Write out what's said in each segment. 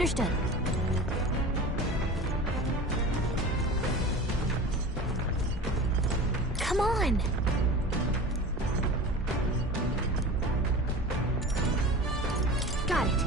Understood. Come on! Got it.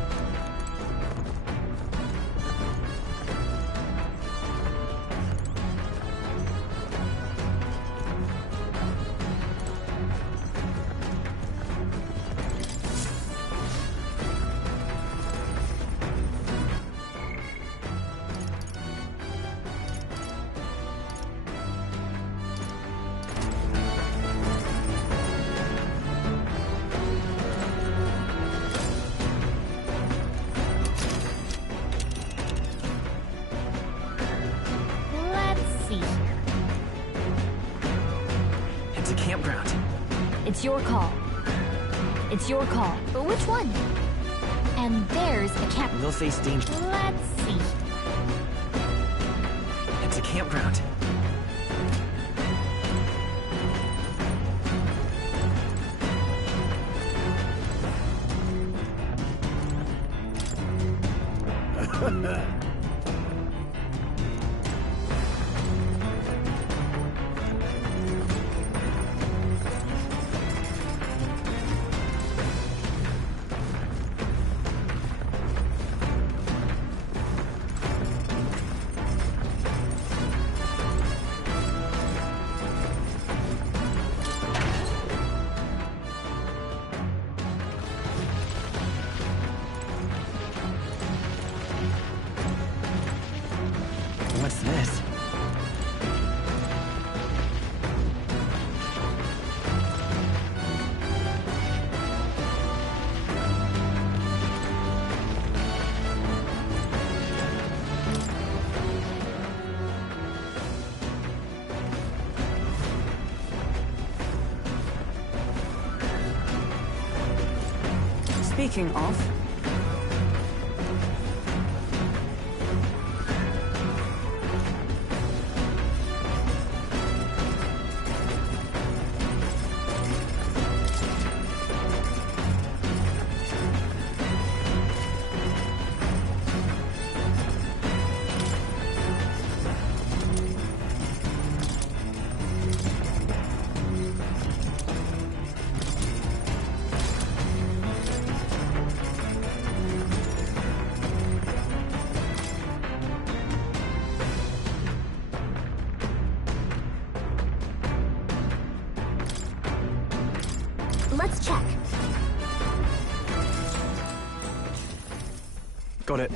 It's your call. It's your call. But which one? And there's a camp. We'll face danger. Let's see. It's a campground. What's this? Speaking of... Let's check. Got it.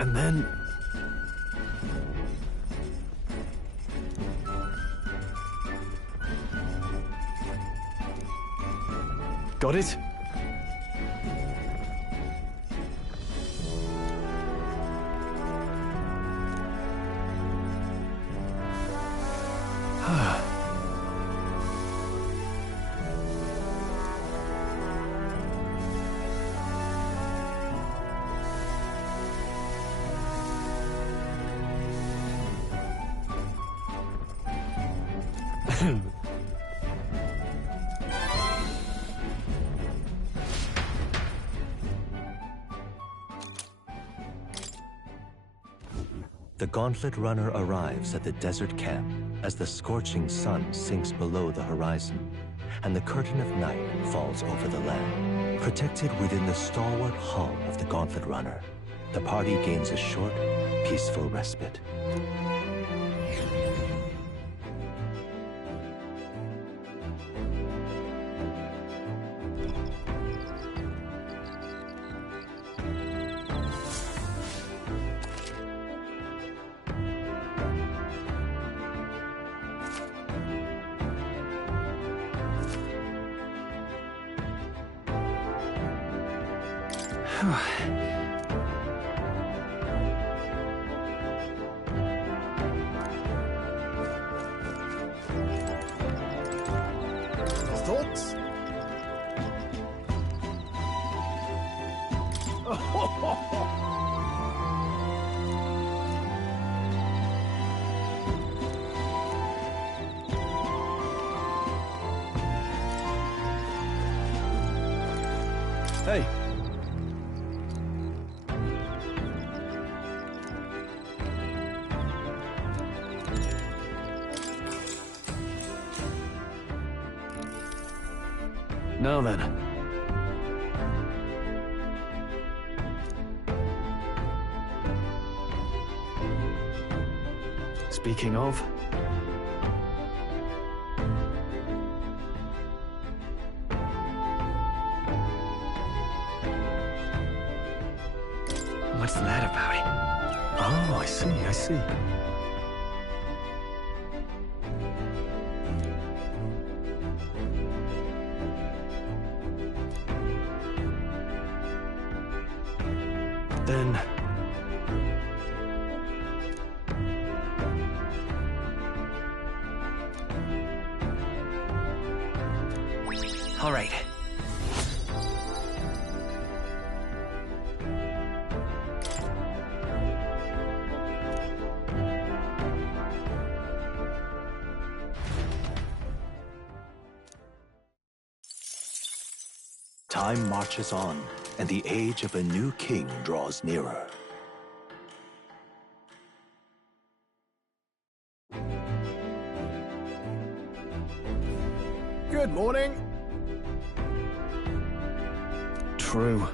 And then... Got it? The Gauntlet Runner arrives at the desert camp as the scorching sun sinks below the horizon and the curtain of night falls over the land. Protected within the stalwart hull of the Gauntlet Runner, the party gains a short, peaceful respite. Thoughts? Hey. Now then. Speaking of... What's that about? Oh, I see. Then... All right. Time marches on, and the age of a new king draws nearer. Good morning. True.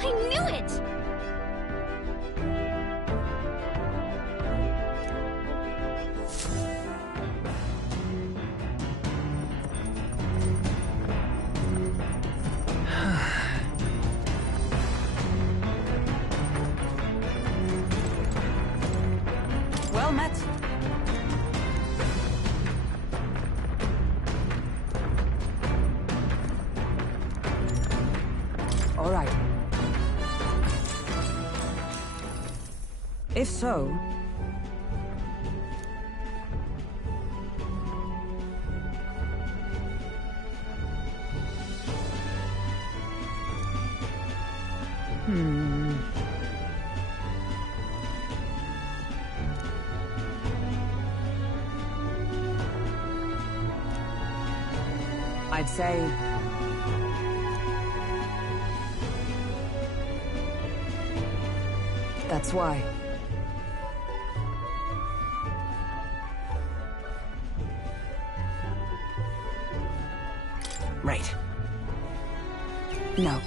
I knew it! Well met. All right. If so... I'd say... That's why. Right. No.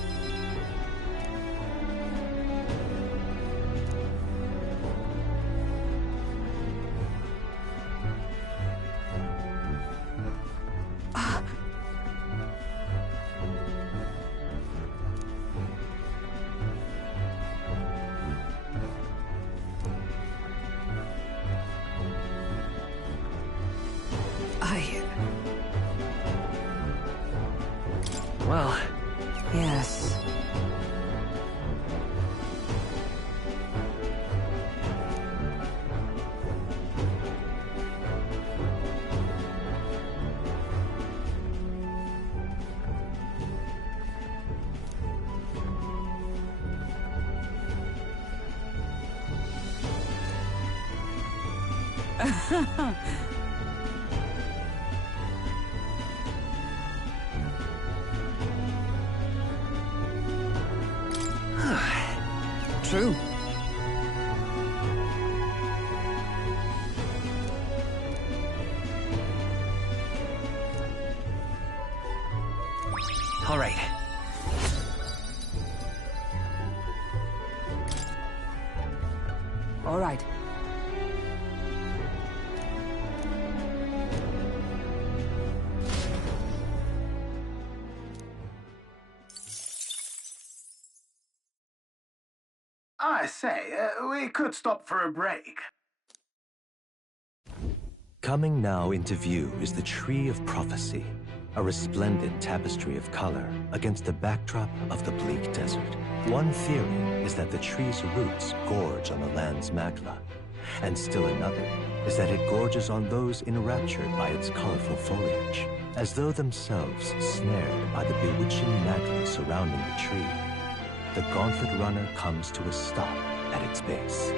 Well... Yes. True. All right. All right. I say, we could stop for a break. Coming now into view is the Tree of Prophecy, a resplendent tapestry of color against the backdrop of the bleak desert. One theory is that the tree's roots gorge on the land's magla, and still another is that it gorges on those enraptured by its colorful foliage, as though themselves snared by the bewitching magla surrounding the tree. the Gauntlet Runner comes to a stop at its base.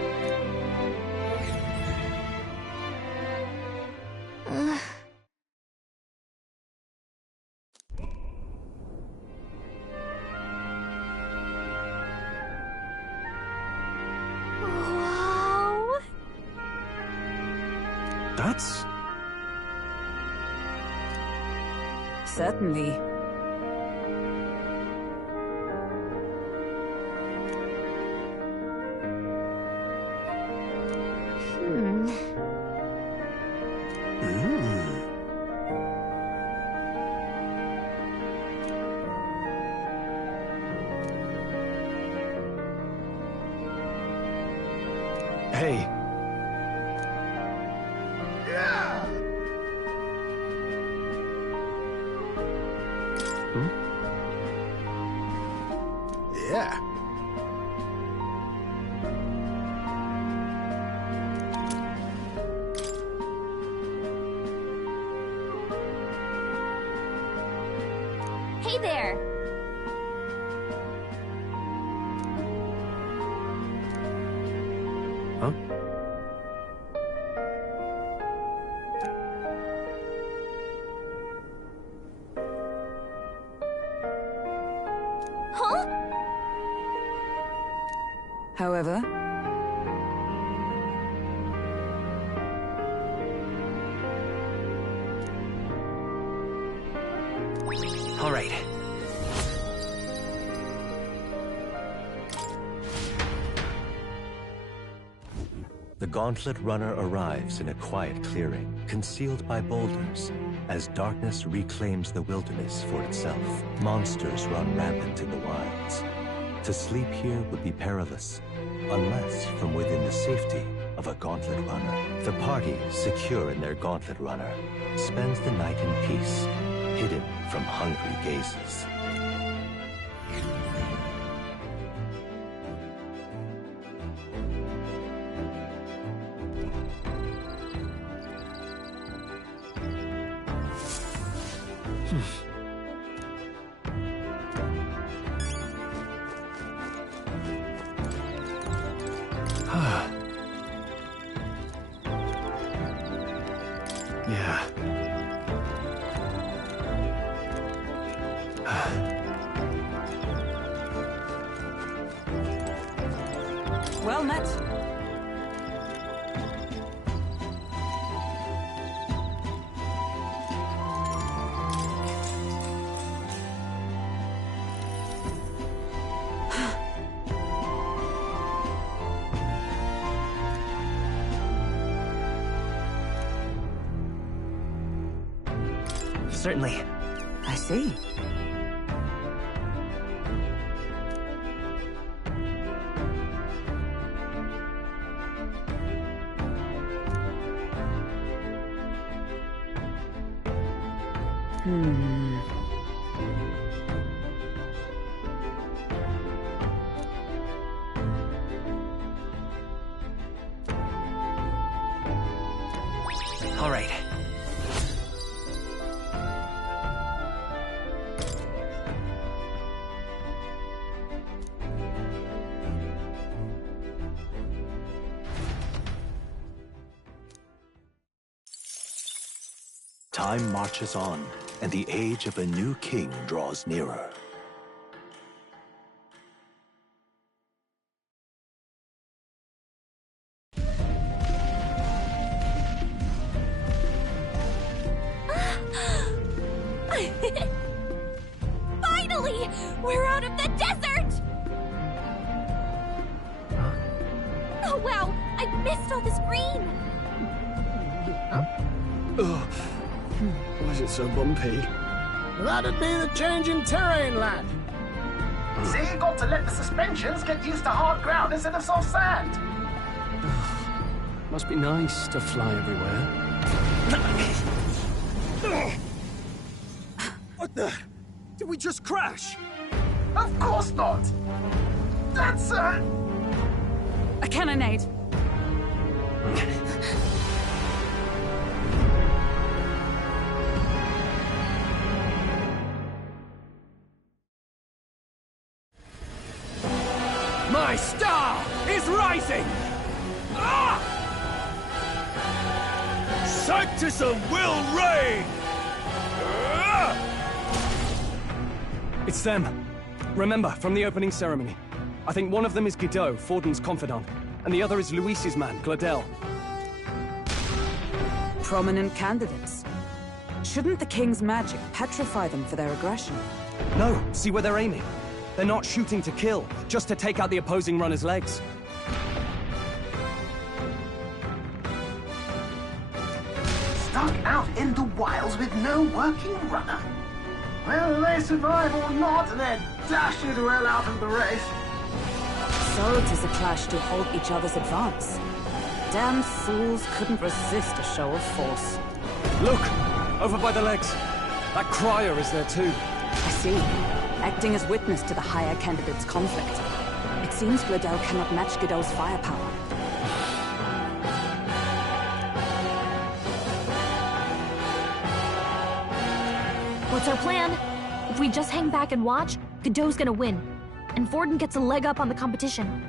Wow. That's... Certainly. Hey. Yeah. Yeah. Hey there. Huh? Huh? However, All right. The Gauntlet Runner arrives in a quiet clearing, concealed by boulders. As darkness reclaims the wilderness for itself, monsters run rampant in the wilds. To sleep here would be perilous, unless from within the safety of a Gauntlet Runner. The party, secure in their Gauntlet Runner, spends the night in peace, hidden from hungry gazes. Yeah. well met. Certainly. I see. All right. Time marches on, and the age of a new king draws nearer. Finally! We're out of the desert! Oh wow, I missed all this green! Why is it so bumpy? That'd be the change in terrain, lad. See, you got to let the suspensions get used to hard ground instead of soft sand. Must be nice to fly everywhere. What the? Did we just crash? Of course not. That's A cannonade. Sanctism will reign! It's them. Remember, from the opening ceremony. I think one of them is Guido, Forden's confidant, and the other is Luis's man, Gladel. Prominent candidates. Shouldn't the king's magic petrify them for their aggression? No, see where they're aiming. They're not shooting to kill, just to take out the opposing runner's legs. Stuck out in the wilds with no working runner. Whether they survive or not, they're dashed well out of the race. So it is a clash to halt each other's advance. Damn fools couldn't resist a show of force. Look! Over by the legs. That crier is there too. I see. Acting as witness to the higher candidate's conflict. It seems Gladel cannot match Guido's firepower. What's our plan? If we just hang back and watch, Godot's gonna win. And Forden gets a leg up on the competition.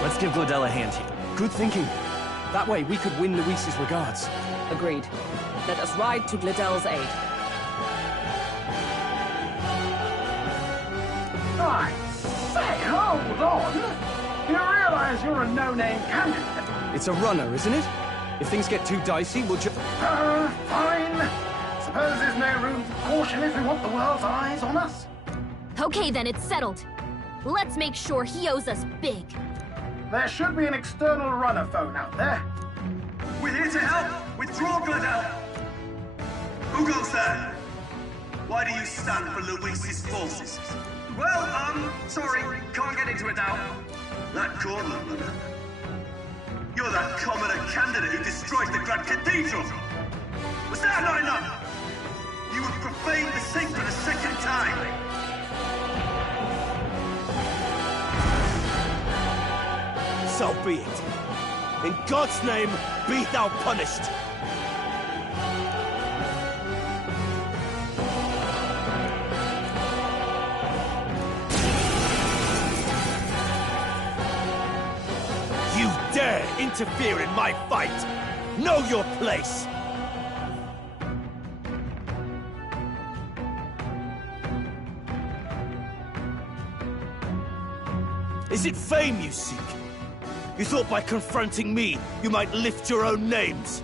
Let's give Gladel a hand here. Good thinking. That way we could win Luis's regards. Agreed. Let us ride to Gladel's aid. I say, hold on! You realize you're a no-name candidate? It's a runner, isn't it? If things get too dicey, we'll just... Fine. Suppose there's no room for caution if we want the world's eyes on us? Okay then, it's settled. Let's make sure he owes us big. There should be an external runner phone out there. We're here to help! Withdraw, Gladel! Who goes there? Why do you stand for Luis's forces? Well, sorry, can't get into it now. That corner runner. You're that commoner candidate who destroyed the Grand Cathedral! Was that not enough? You would profane the sacred a second time! So be it. In God's name, be thou punished. You dare interfere in my fight! Know your place! Is it fame you seek? You thought by confronting me, you might lift your own names.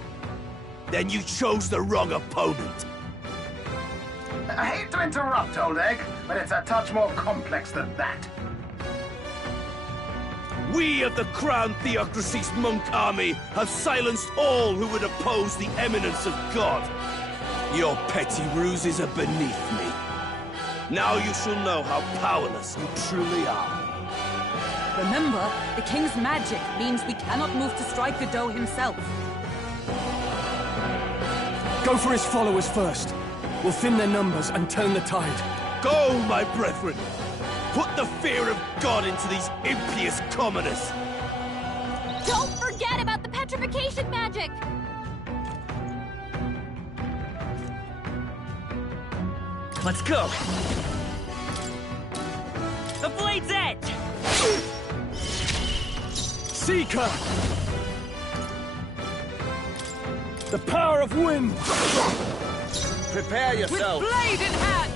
Then you chose the wrong opponent. I hate to interrupt, old egg, but it's a touch more complex than that. We of the Crown Theocracy's monk army have silenced all who would oppose the eminence of God. Your petty ruses are beneath me. Now you shall know how powerless you truly are. Remember, the king's magic means we cannot move to strike Godot himself. Go for his followers first. We'll thin their numbers and turn the tide. Go, my brethren! Put the fear of God into these impious commoners! Don't forget about the petrification magic! Let's go. The blade's edge! Seeker! The power of wind! Prepare yourself! With blade in hand!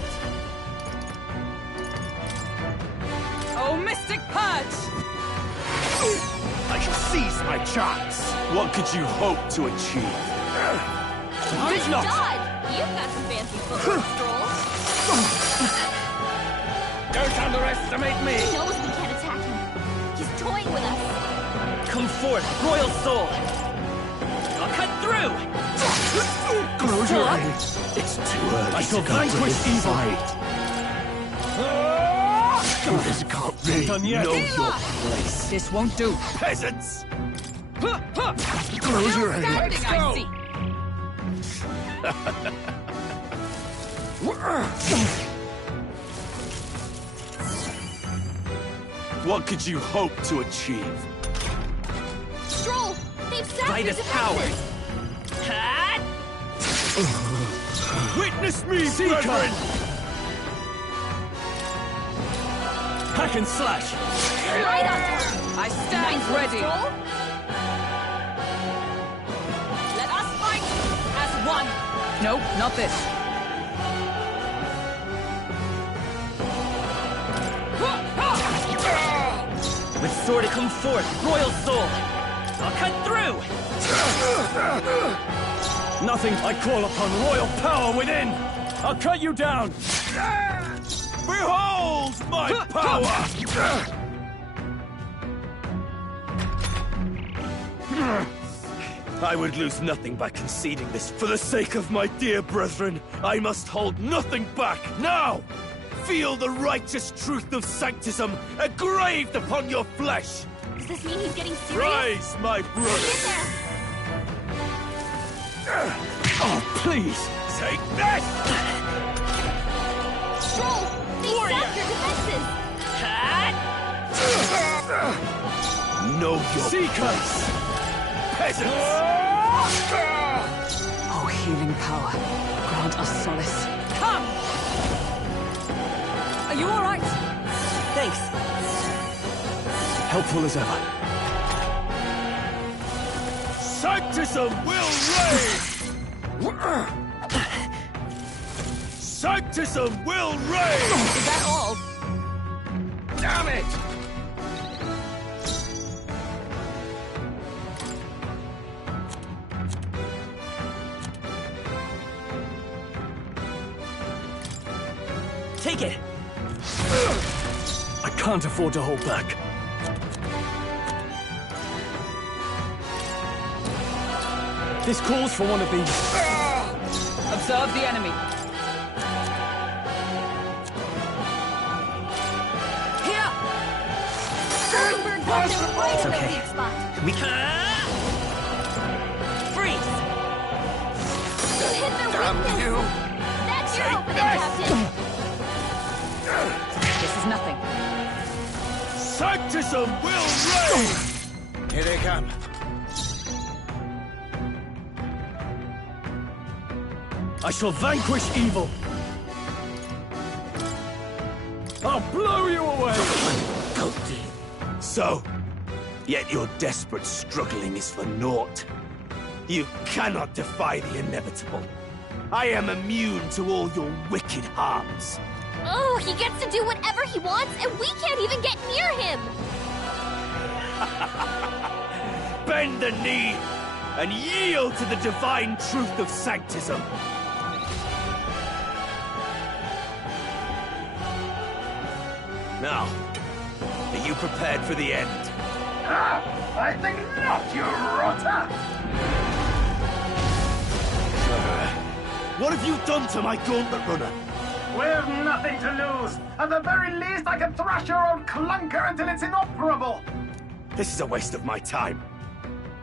Oh, Mystic Purge! I shall seize my chance! What could you hope to achieve? Good God! You've got some fancy footwork strolls. Don't underestimate me! He knows we can't attack him. He's toying with us. Come forth, royal soul! I'll cut through! Close your eyes. It's too early. I shall vanquish evil. This can't be Done yet. Know your place. This won't do. Peasants! Close your eyes. Standing, I see. What could you hope to achieve? Stroll! They've sapped Fight your us, coward! defenses! Witness me, Seeker! brethren! Hack and slash! Right up! I stand Nice ready. Stroll. Let us fight as one. Nope, not this. With sword to come forth, royal soul! I'll cut through! Nothing I call upon royal power within! I'll cut you down! Behold my power! I would lose nothing by conceding this. For the sake of my dear brethren, I must hold nothing back. Now! Feel the righteous truth of sanctism engraved upon your flesh! Does this mean he's getting serious? Rise, my Get brother! in there! Oh, please! Take this! Stroll! They've sapped your defenses! Know your Seekers! peasants! Oh, healing power, grant us solace. Come! Are you all right? Thanks. Helpful as ever. Sanctism will reign! Sanctism will reign! Is that all? Damn it! Take it! I can't afford to hold back. This calls for one of these. Observe the enemy. Here! Goldenberg got them right It's in the okay. weak spot. We freeze! You hit their weakness! That's your opening, Captain! This is nothing. Sanctism will reign! Here they come. I shall vanquish evil. I'll blow you away! So, yet your desperate struggling is for naught. You cannot defy the inevitable. I am immune to all your wicked harms. Oh, he gets to do whatever he wants, and we can't even get near him! Bend the knee and yield to the divine truth of sanctism. Now, are you prepared for the end? I think not, you rotter! What have you done to my gauntlet runner? We've nothing to lose. At the very least, I can thrash your old clunker until it's inoperable. This is a waste of my time.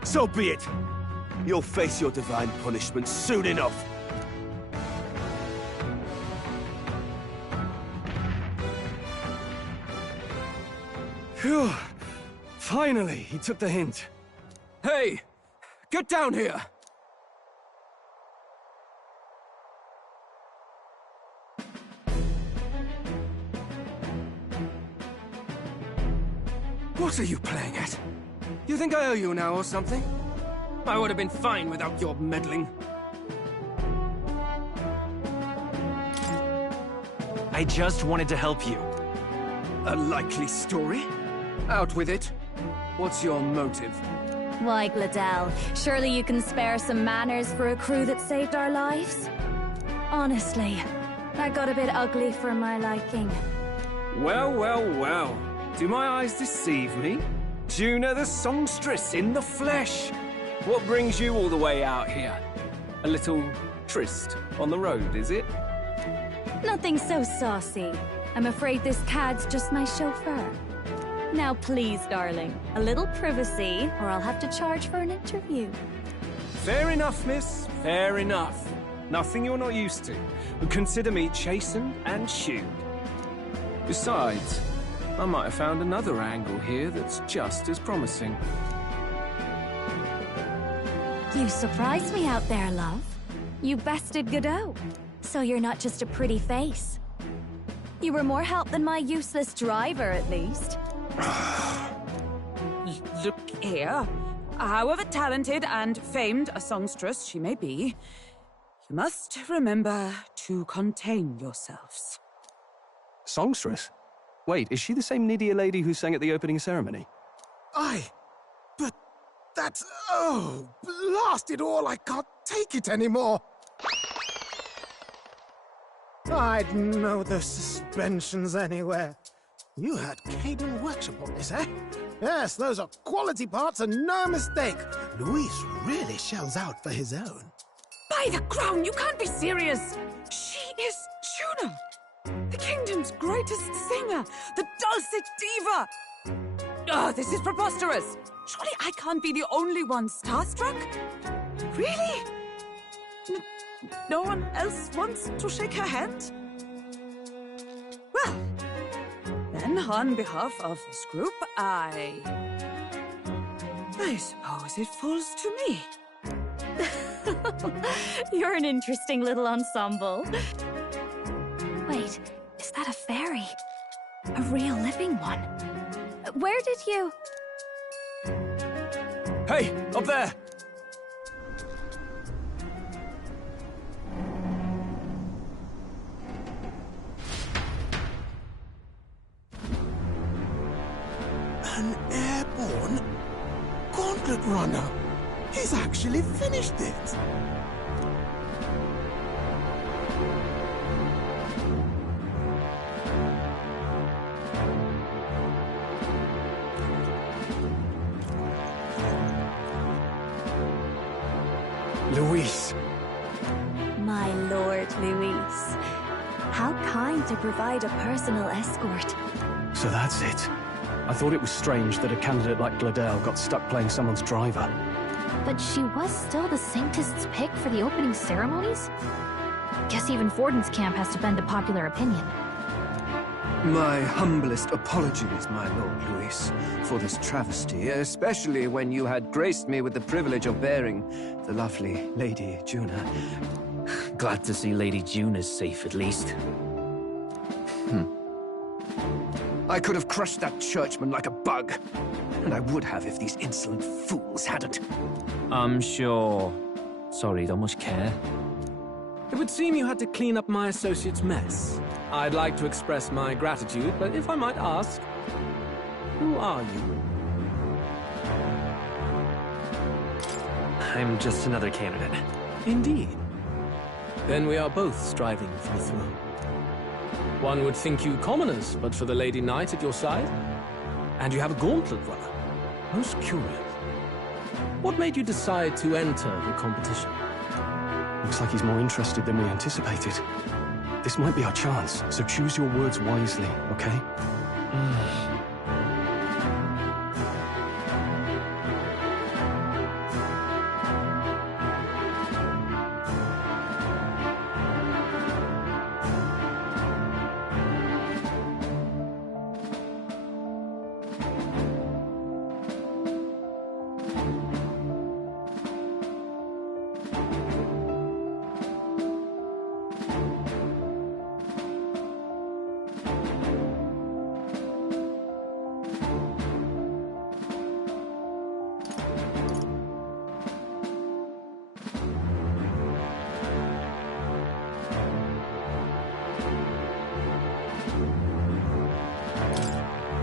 So be it. You'll face your divine punishment soon enough. Phew. Finally, he took the hint. Hey! Get down here! What are you playing at? You think I owe you now or something? I would have been fine without your meddling. I just wanted to help you. A likely story? Out with it. What's your motive? Why, Gladell, surely you can spare some manners for a crew that saved our lives? Honestly, that got a bit ugly for my liking. Well, well, well. Do my eyes deceive me? Juna the songstress in the flesh. What brings you all the way out here? A little tryst on the road, is it? Nothing so saucy. I'm afraid this cad's just my chauffeur. Now please, darling, a little privacy, or I'll have to charge for an interview. Fair enough, miss. Fair enough. Nothing you're not used to. But consider me chastened and shooed. Besides, I might have found another angle here that's just as promising. You surprised me out there, love. You bested Godot. So you're not just a pretty face. You were more help than my useless driver, at least. Look here. However talented and famed a songstress she may be, you must remember to contain yourselves. Songstress? Wait, is she the same Nidia lady who sang at the opening ceremony? Aye, but that's... oh, blast it all, I can't take it anymore. I'd know those suspensions anywhere. You heard Caden workshop on this, eh? Yes, those are quality parts and no mistake. Luis really shells out for his own. By the crown, you can't be serious! She is Juno! The kingdom's greatest singer! The dulcet diva! Oh, this is preposterous! Surely I can't be the only one starstruck? Really? No one else wants to shake her hand? Well, then on behalf of this group, I suppose it falls to me. You're an interesting little ensemble. Wait, is that a fairy? A real living one? Where did you... Hey, up there! An airborne gauntlet runner. He's actually finished it. Luis. My lord, Luis. How kind to provide a personal escort. So that's it. I thought it was strange that a candidate like Gladel got stuck playing someone's driver. But she was still the saintest's pick for the opening ceremonies? Guess even Forden's camp has to bend to popular opinion. My humblest apologies, my lord Luis, for this travesty, especially when you had graced me with the privilege of bearing the lovely Lady Juna. Glad to see Lady Juna's safe, at least. I could have crushed that churchman like a bug. And I would have if these insolent fools hadn't. I'm sure. Sorry, don't much care. It would seem you had to clean up my associate's mess. I'd like to express my gratitude, but if I might ask, who are you? I'm just another candidate. Indeed. Then we are both striving for the throne. One would think you commoners, but for the Lady Knight at your side. And you have a gauntlet runner. Most curious. What made you decide to enter the competition? Looks like he's more interested than we anticipated. This might be our chance, so choose your words wisely, okay?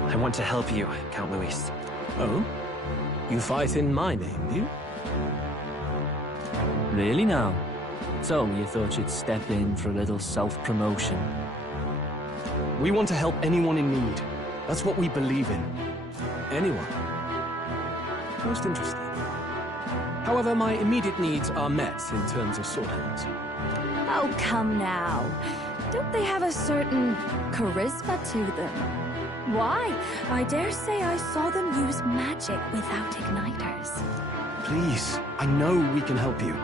I want to help you, Count Luis. Oh? You fight in my name, do you? Really now? So you thought you'd step in for a little self-promotion? We want to help anyone in need. That's what we believe in. Anyone? Most interesting. However, my immediate needs are met in terms of sword hands. Oh, come now. Don't they have a certain charisma to them? Why? I dare say I saw them use magic without igniters. Please, I know we can help you.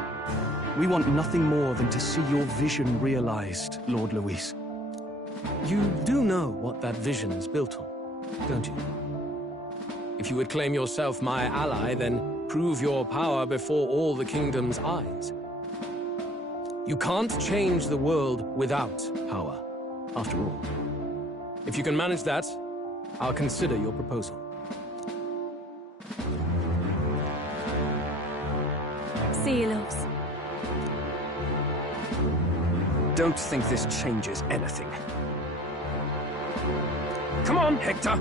We want nothing more than to see your vision realized, Lord Luis. You do know what that vision is built on, don't you? If you would claim yourself my ally, then prove your power before all the kingdom's eyes. You can't change the world without power, after all. If you can manage that, I'll consider your proposal. See you, loves. Don't think this changes anything. Come on, Hector!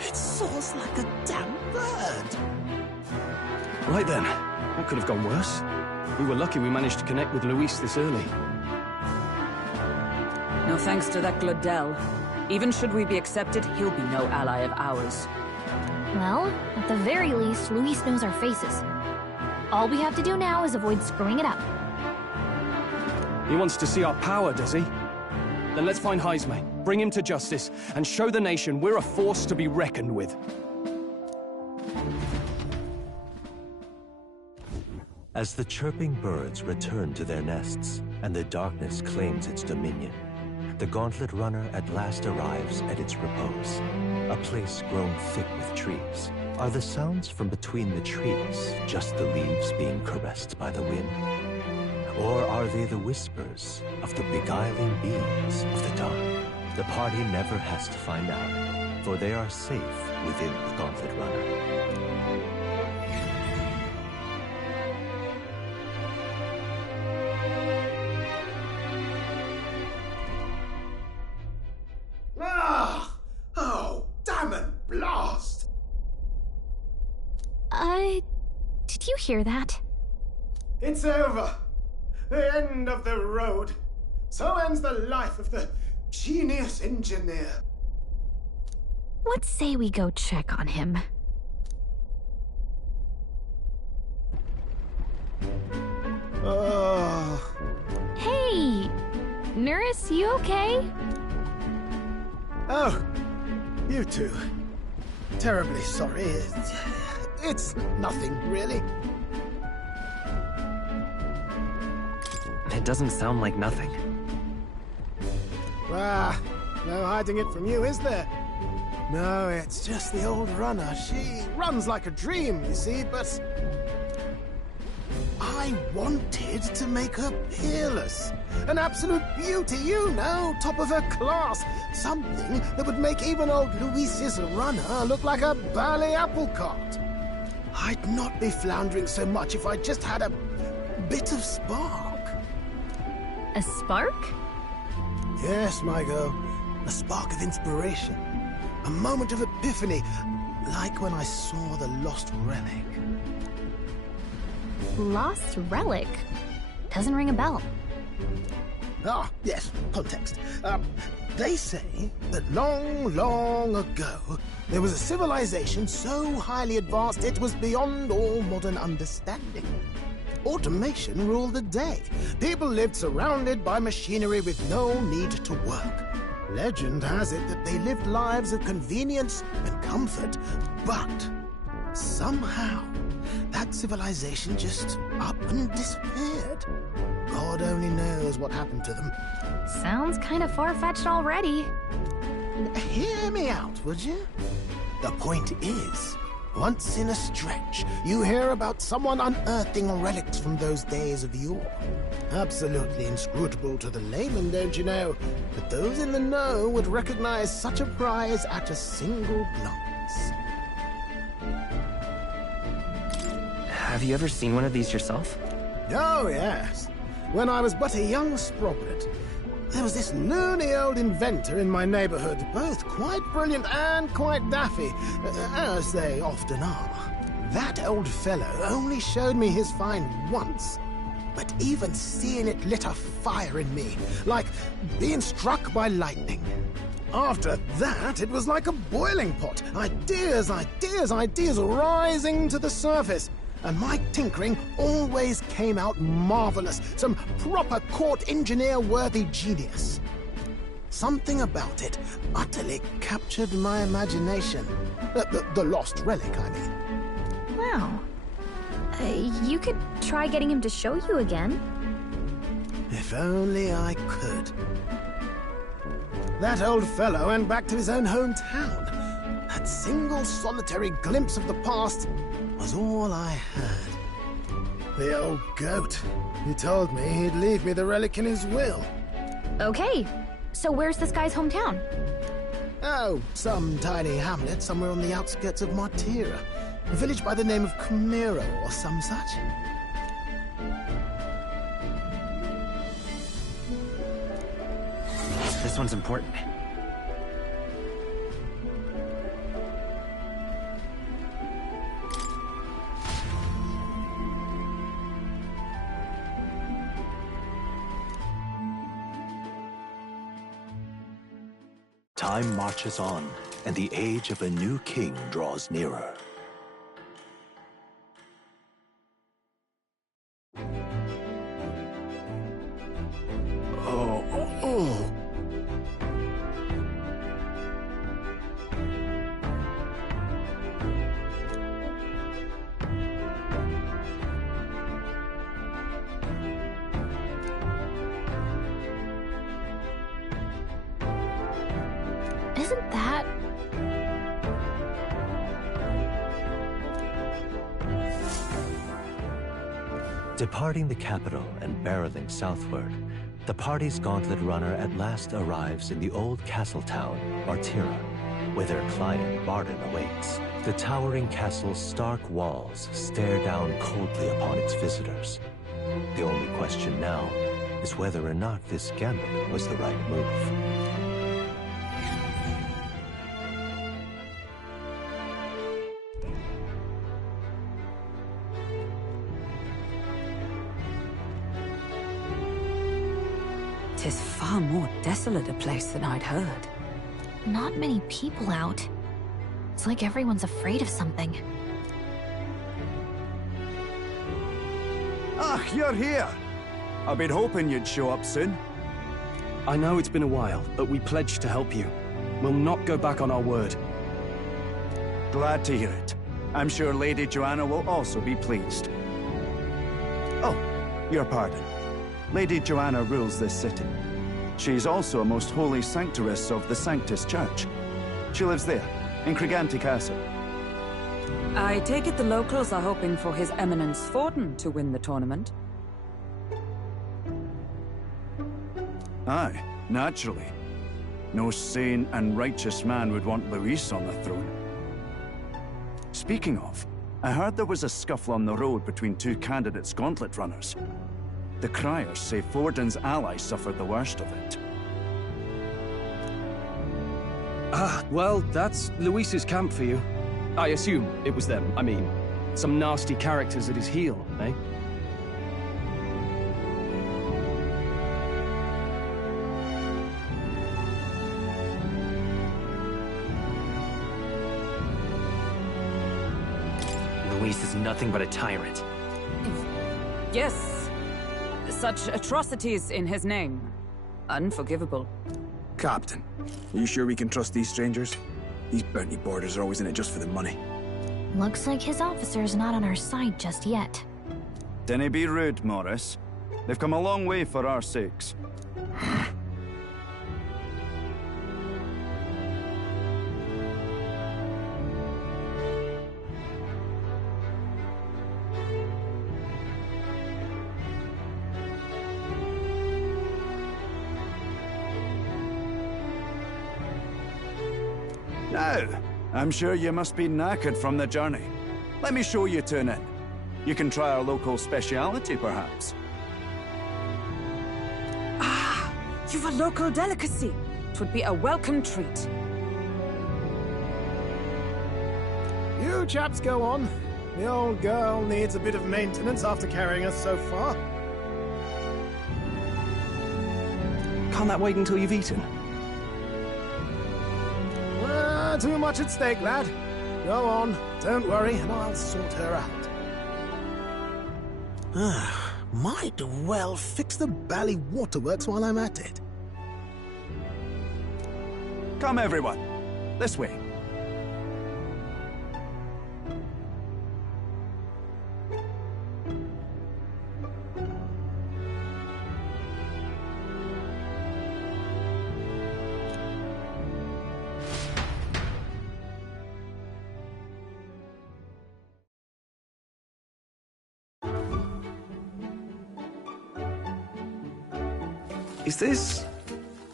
It soars like a damn bird. Right then, what could have gone worse? We were lucky we managed to connect with Luis this early. No thanks to that Gladel. Even should we be accepted, he'll be no ally of ours. Well, at the very least, Luis knows our faces. All we have to do now is avoid screwing it up. He wants to see our power, does he? Then let's find Heisme, bring him to justice, and show the nation we're a force to be reckoned with. As the chirping birds return to their nests, and the darkness claims its dominion, the Gauntlet Runner at last arrives at its repose, a place grown thick with trees. Are the sounds from between the trees just the leaves being caressed by the wind? Or are they the whispers of the beguiling beings of the dark? The party never has to find out, for they are safe within the Gauntlet Runner. Oh, damn it, blast! Did you hear that? It's over. The end of the road. So ends the life of the genius engineer. Let's say we go check on him. Oh. Hey! Nurse, you okay? Oh, you two. Terribly sorry. It's nothing, really. It doesn't sound like nothing. Ah, no hiding it from you, is there? No, it's just the old runner. She runs like a dream, you see, but I wanted to make her peerless. An absolute beauty, you know, top of her class. Something that would make even old Luis's runner look like a bally apple cart. I'd not be floundering so much if I just had a bit of spark. A spark? Yes, my girl. A spark of inspiration. A moment of epiphany, like when I saw the lost relic. Lost relic? Doesn't ring a bell. Ah, yes, context. They say that long, long ago, there was a civilization so highly advanced it was beyond all modern understanding. Automation ruled the day. People lived surrounded by machinery with no need to work. Legend has it that they lived lives of convenience and comfort, but somehow that civilization just up and disappeared. God only knows what happened to them. Sounds kind of far-fetched already. Hear me out, would you? The point is, once in a stretch, you hear about someone unearthing relics from those days of yore. Absolutely inscrutable to the layman, don't you know? But those in the know would recognize such a prize at a single glance. Have you ever seen one of these yourself? Oh, yes. When I was but a young sprocket, there was this loony old inventor in my neighborhood, both quite brilliant and quite daffy, as they often are. That old fellow only showed me his find once, but even seeing it lit a fire in me, like being struck by lightning. After that, it was like a boiling pot. Ideas, ideas, ideas rising to the surface. And my tinkering always came out marvelous, some proper court engineer-worthy genius. Something about it utterly captured my imagination. The lost relic, I mean. Wow. You could try getting him to show you again. If only I could. That old fellow went back to his own hometown. That single solitary glimpse of the past was all I had. The old goat. He told me he'd leave me the relic in his will. Okay, so where's this guy's hometown? Oh, some tiny hamlet somewhere on the outskirts of Martira. A village by the name of Chimero or some such. This one's important. Time marches on, and the age of a new king draws nearer. Isn't that... Departing the capital and barreling southward, the party's gauntlet runner at last arrives in the old castle town, Martira, where their client, Barden, awaits. The towering castle's stark walls stare down coldly upon its visitors. The only question now is whether or not this gambit was the right move. Tis far more desolate a place than I'd heard. Not many people out. It's like everyone's afraid of something. Ah, you're here! I've been hoping you'd show up soon. I know it's been a while, but we pledged to help you. We'll not go back on our word. Glad to hear it. I'm sure Lady Joanna will also be pleased. Oh, your pardon. Lady Joanna rules this city. She's also a most holy sanctoress of the Sanctus Church. She lives there, in Criganti Castle. I take it the locals are hoping for His Eminence Forden to win the tournament? Aye, naturally. No sane and righteous man would want Luis on the throne. Speaking of, I heard there was a scuffle on the road between two candidates' gauntlet runners. The criers say Forden's ally suffered the worst of it. Ah, well, that's Luis's camp for you. I assume it was them. I mean, some nasty characters at his heel, eh? Luis is nothing but a tyrant. Yes. Such atrocities in his name. Unforgivable. Captain, are you sure we can trust these strangers? These bounty boarders are always in it just for the money. Looks like his officer's not on our side just yet. Dinna be rude, Morris. They've come a long way for our sakes. Now, I'm sure you must be knackered from the journey. Let me show you to an inn. You can try our local speciality, perhaps. Ah, you've a local delicacy. It would be a welcome treat. You chaps go on. The old girl needs a bit of maintenance after carrying us so far. Can't that wait until you've eaten? Too much at stake, lad. Go on, don't worry, and I'll sort her out. Might well fix the bally waterworks while I'm at it. Come, everyone. This way. Is this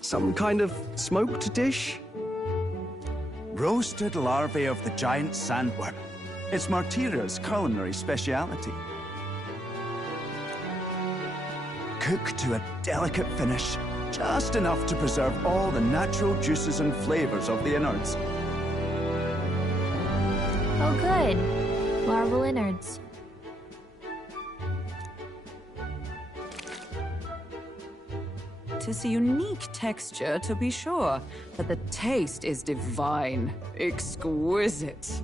some kind of smoked dish? Roasted larvae of the giant sandworm. It's Martira's culinary speciality. Cooked to a delicate finish, just enough to preserve all the natural juices and flavors of the innards. Oh good. Larval innards. Tis a unique texture, to be sure, but the taste is divine, exquisite.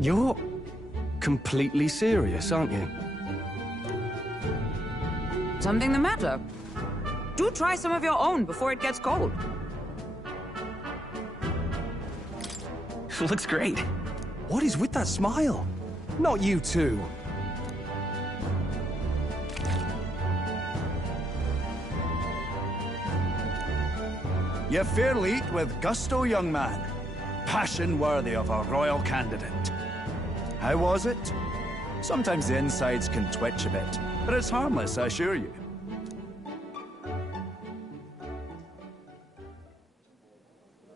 You're completely serious, aren't you? Something the matter? Do try some of your own before it gets cold. Looks great. What is with that smile? Not you too. You fairly eat with gusto, young man. Passion worthy of a royal candidate. How was it? Sometimes the insides can twitch a bit, but it's harmless, I assure you.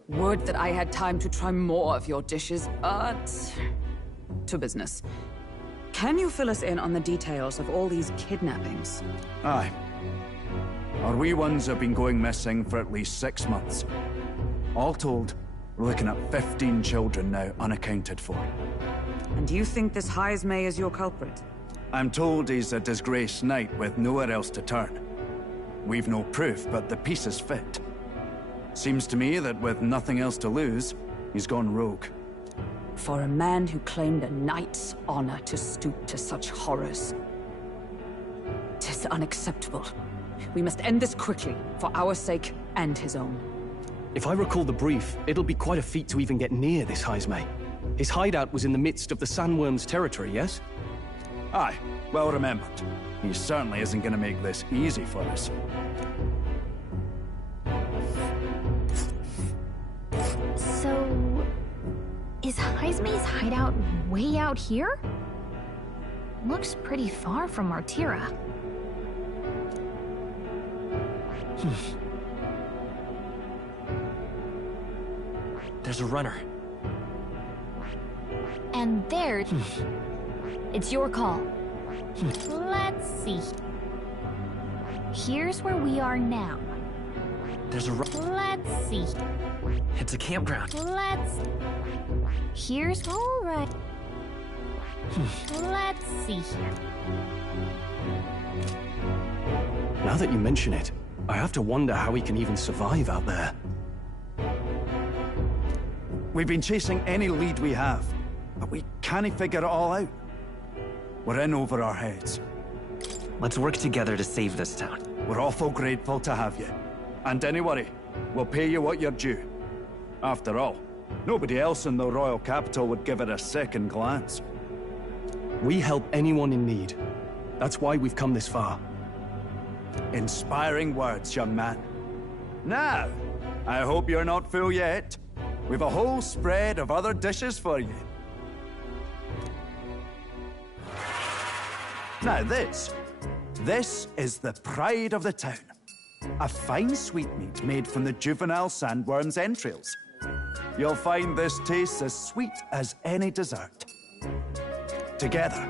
Would that I had time to try more of your dishes, but... to business. Can you fill us in on the details of all these kidnappings? Aye. Our wee ones have been going missing for at least 6 months. All told, we're looking at 15 children now unaccounted for. And you think this Heismay is your culprit? I'm told he's a disgraced knight with nowhere else to turn. We've no proof, but the pieces fit. Seems to me that with nothing else to lose, he's gone rogue. For a man who claimed a knight's honor to stoop to such horrors. 'Tis unacceptable. We must end this quickly, for our sake and his own. If I recall the brief, it'll be quite a feat to even get near this Heismay. His hideout was in the midst of the Sandworm's territory, yes? Aye, well remembered. He certainly isn't going to make this easy for us. So... is Heismay's hideout way out here? Looks pretty far from Martira. There's a runner. And there... it's your call. Let's see. Here's where we are now. There's a Let's see. It's a campground. Here's... alright. Let's see here. Now that you mention it, I have to wonder how he can even survive out there. We've been chasing any lead we have, but we can't figure it all out. We're in over our heads. Let's work together to save this town. We're awful grateful to have you. And don't worry, we'll pay you what you're due. After all, nobody else in the royal capital would give it a second glance. We help anyone in need. That's why we've come this far. Inspiring words, young man. Now, I hope you're not full yet. We've a whole spread of other dishes for you. Now this is the pride of the town. A fine sweetmeat made from the juvenile sandworm's entrails. You'll find this tastes as sweet as any dessert. Together,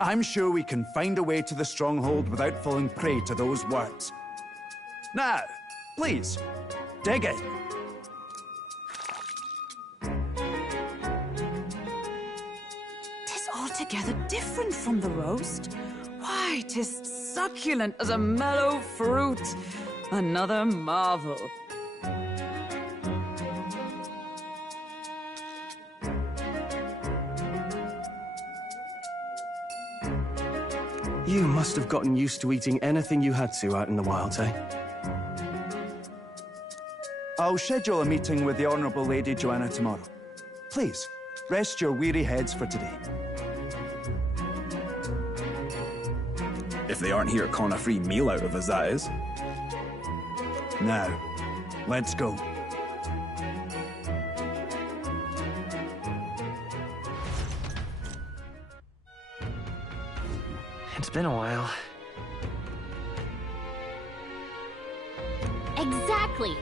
I'm sure we can find a way to the stronghold without falling prey to those words. Now, please, dig in. Tis altogether different from the roast. Why, 'tis succulent as a mellow fruit. Another marvel. You must have gotten used to eating anything you had to out in the wilds, eh? I'll schedule a meeting with the Honourable Lady Joanna tomorrow. Please, rest your weary heads for today. If they aren't here calling a free meal out of us, that is. Now, let's go. It's been a while. Exactly.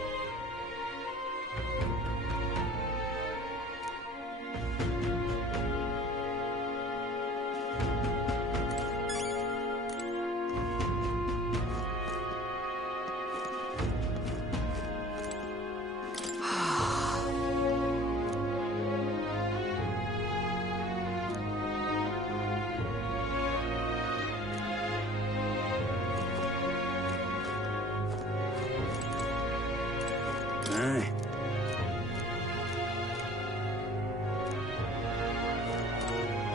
Aye.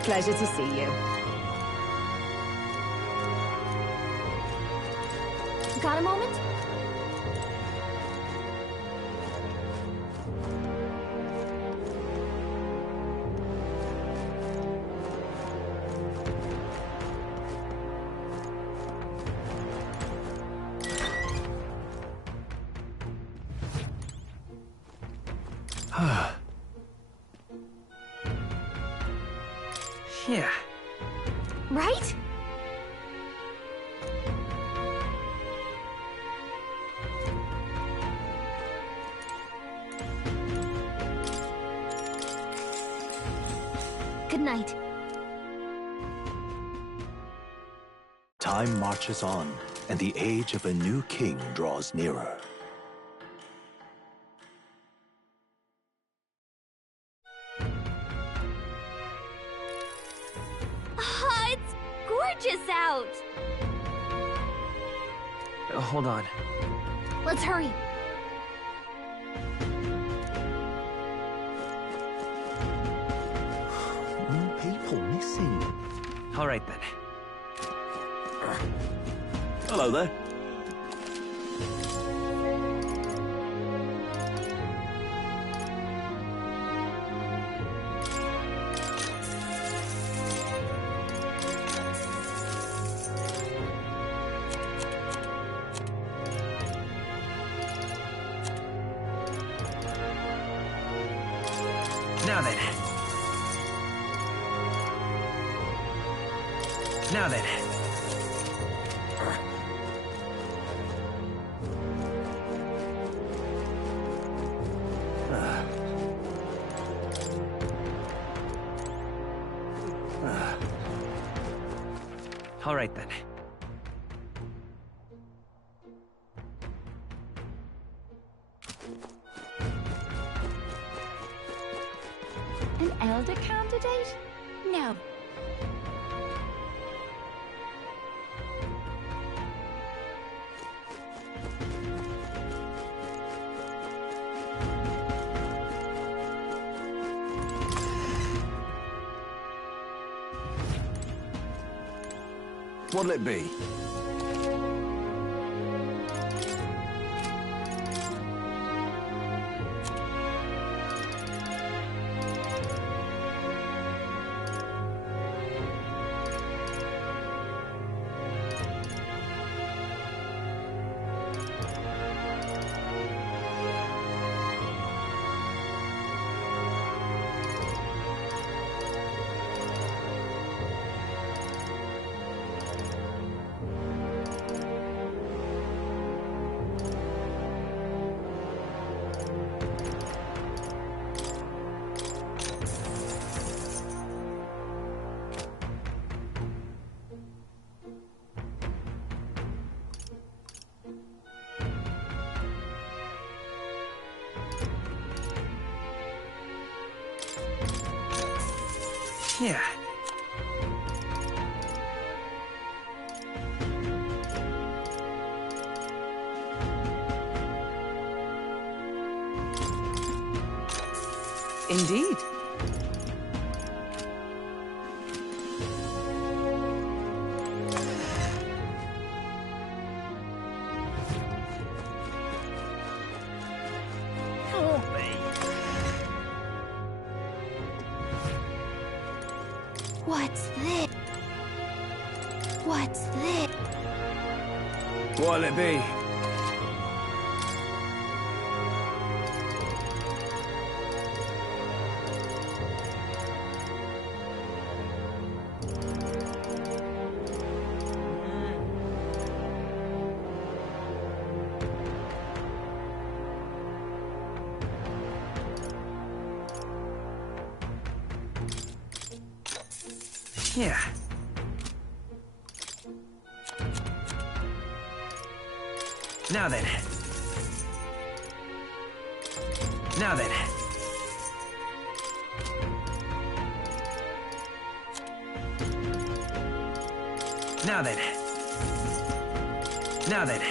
Pleasure to see you. Got a moment? Yeah. Right? Good night. Time marches on, and the age of a new king draws nearer. It's gorgeous out! Hold on. Let's hurry. More people missing. All right then. Hello there. Now then. Now then. All right then. An elder candidate? No. What'll it be? Yeah. Indeed. What's this? What's this? What'll it be? Yeah. Now then. Now then. Now then. Now then.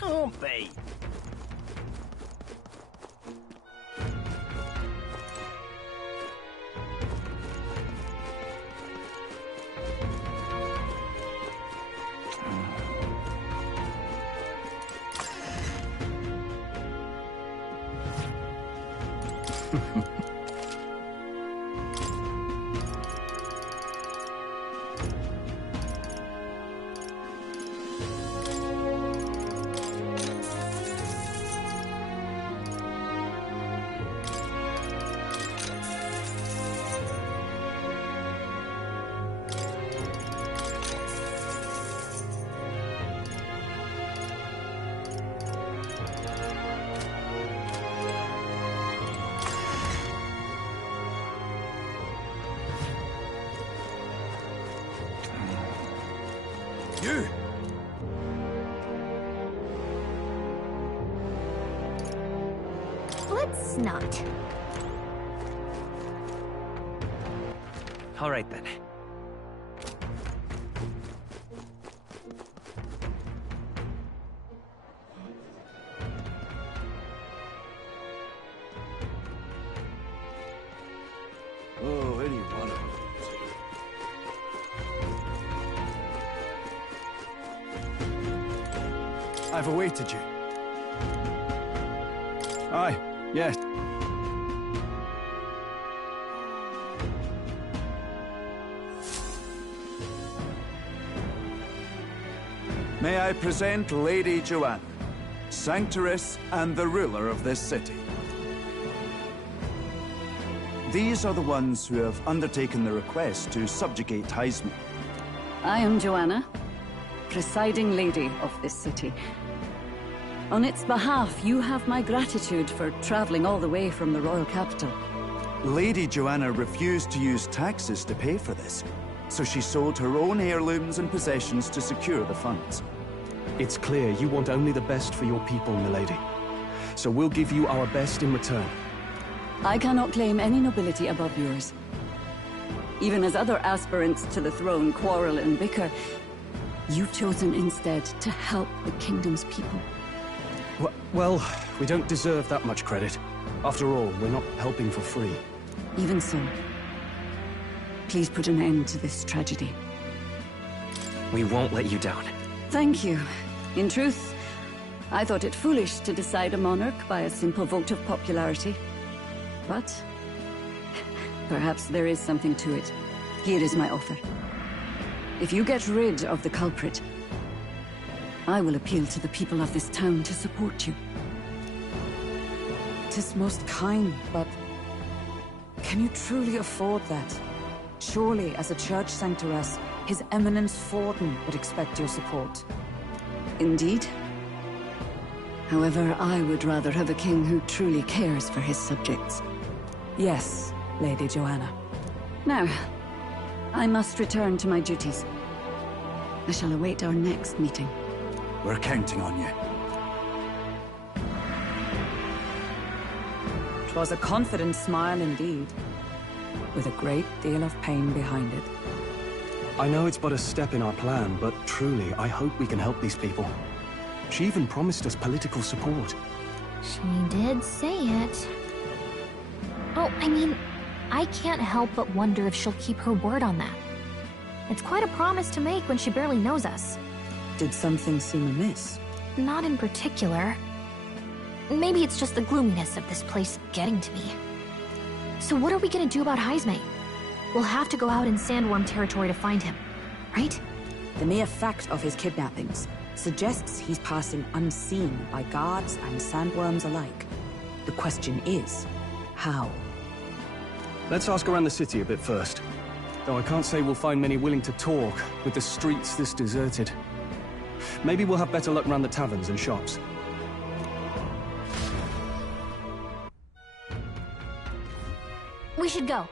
Can't be. You! Let's not. All right then. Oh, any one of them. I've awaited you. Aye, yes. May I present Lady Joanna, Sanctoress and the ruler of this city. These are the ones who have undertaken the request to subjugate Heisman. I am Joanna, presiding lady of this city. On its behalf, you have my gratitude for traveling all the way from the royal capital. Lady Joanna refused to use taxes to pay for this, so she sold her own heirlooms and possessions to secure the funds. It's clear you want only the best for your people, milady. So we'll give you our best in return. I cannot claim any nobility above yours. Even as other aspirants to the throne quarrel and bicker, you've chosen instead to help the kingdom's people. Well, we don't deserve that much credit. After all, we're not helping for free. Even so, please put an end to this tragedy. We won't let you down. Thank you. In truth, I thought it foolish to decide a monarch by a simple vote of popularity. But perhaps there is something to it. Here is my offer. If you get rid of the culprit, I will appeal to the people of this town to support you. 'Tis most kind, but can you truly afford that? Surely, as a church sanctoress, His Eminence Forden would expect your support. Indeed. However, I would rather have a king who truly cares for his subjects. Yes, Lady Joanna. Now, I must return to my duties. I shall await our next meeting. We're counting on you. 'Twas a confident smile indeed, with a great deal of pain behind it. I know it's but a step in our plan, but truly, I hope we can help these people. She even promised us political support. She did say it. Oh, I mean, I can't help but wonder if she'll keep her word on that. It's quite a promise to make when she barely knows us. Did something seem amiss? Not in particular. Maybe it's just the gloominess of this place getting to me. So what are we gonna do about Heismay? We'll have to go out in Sandworm territory to find him, right? The mere fact of his kidnappings suggests he's passing unseen by guards and sandworms alike. The question is, how? Let's ask around the city a bit first. Though I can't say we'll find many willing to talk, with the streets this deserted. Maybe we'll have better luck around the taverns and shops. We should go.